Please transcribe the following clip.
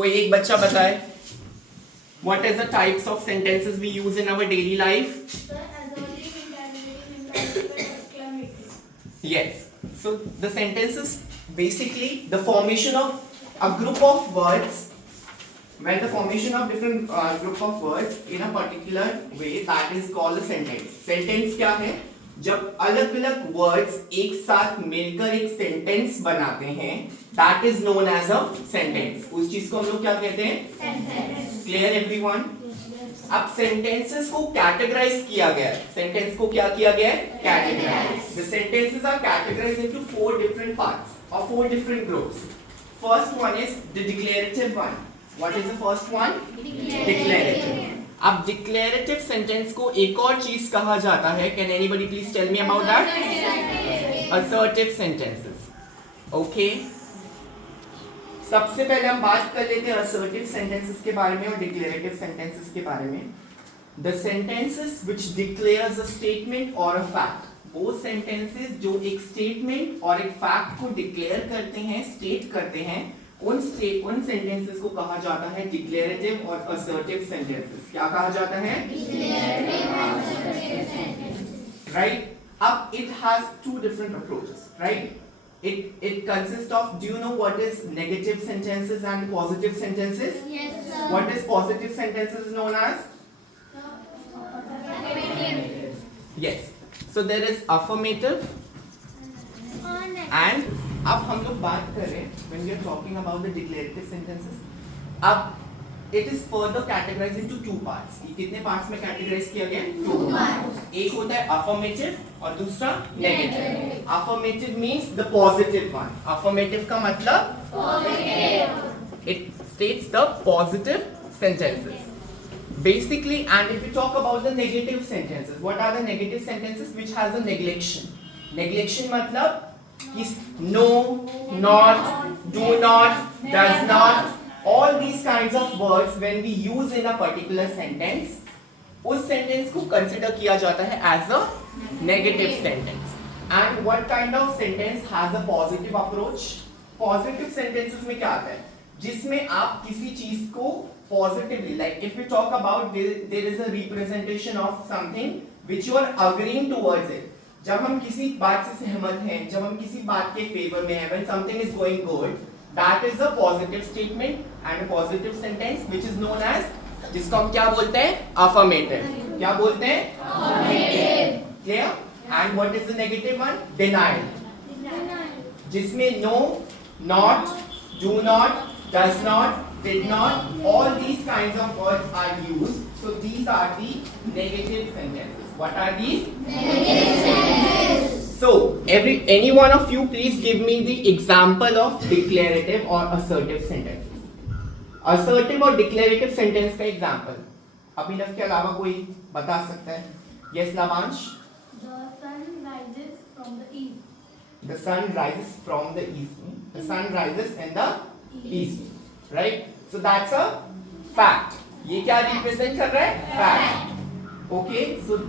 कोई एक बच्चा बताए what is the types of sentences we use in our daily life? Yes. So the sentences basically the formation of a group of words. When the formation of different group of words in a particular way, that is called a sentence. Sentence क्या है? जब अलग अलग words एक साथ मिलकर एक sentence बनाते हैं, that is known as a sentence. उस चीज को हम लोग क्या कहते हैं? Sentence. Clear everyone? अब sentences को categorize किया गया है. Sentence को क्या किया गया है? Categorize. The sentences are categorized into 4 different parts or 4 different groups. First one is the declarative one. What is the first one? Declarative. अब डिक्लेरेटिव सेंटेंस को एक और चीज कहा जाता है. Can anybody please tell me about that? Assertive sentences. Okay, सबसे पहले हम बात कर लेते हैं असर्टिव सेंटेंसेस के बारे में और डिक्लेरेटिव सेंटेंसेस के बारे में. The sentences which declares a statement और अ फैक्ट. वो सेंटेंसेस जो एक स्टेटमेंट और एक फैक्ट को डिक्लेयर करते हैं, स्टेट करते हैं, उन सेंटेंसेस को कहा जाता है डिक्लेरेटिव और असर्टिव सेंटेंसेस. क्या कहा जाता है? राइट. अब it has 2 different approaches. Right. It consists of, do you know what is negative sentences and positive sentences? Yes, sir. What is positive sentences known as? Affirmative. Yes. So there is affirmative and अब हम लोग बात कर रहे हैं when we are talking about the declarative sentences. अब it is further categorized into 2 parts. कितने parts में categorize किया गया? 2 parts. एक होता है affirmative और दूसरा negative. Affirmative means the positive one. Affirmative का मतलब Positive. it states the positive sentences. Basically, and if we talk about the negative sentences, what are the negative sentences which has a neglection? Neglection मतलब no, not, do not, does not, all these kinds of words when we use in a particular sentence, उस sentence को consider किया जाता है as a negative sentence. And what kind of sentence has a positive approach? Positive sentences में क्या आता है? जिसमें आप किसी चीज को positively, like if we talk about there is a representation of something which you are agreeing towards it. जब हम किसी बात से सहमत हैं, जब हम किसी बात के फेवर में हैं, when something is going good, that is a positive statement and a positive sentence which is known as, जिसको हम क्या बोलते हैं? Affirmative. क्या बोलते हैं? Affirmative. Clear? And what is the negative one? Denial. जिसमें no, not, do not, does not, did not, all these kinds of words are used. So these are the negative sentences. What are these? Negative sentences. So any one of you please give me the example of declarative or assertive sentences. Assertive और declarative sentence का example. अभिनव के अलावा कोई बता सकता है? Yes, Lavansh. The sun rises from the east. The sun rises from the east. The sun rises in the east. Right? So that's a fact. ये क्या represent कर रहा है? Fact. Okay. So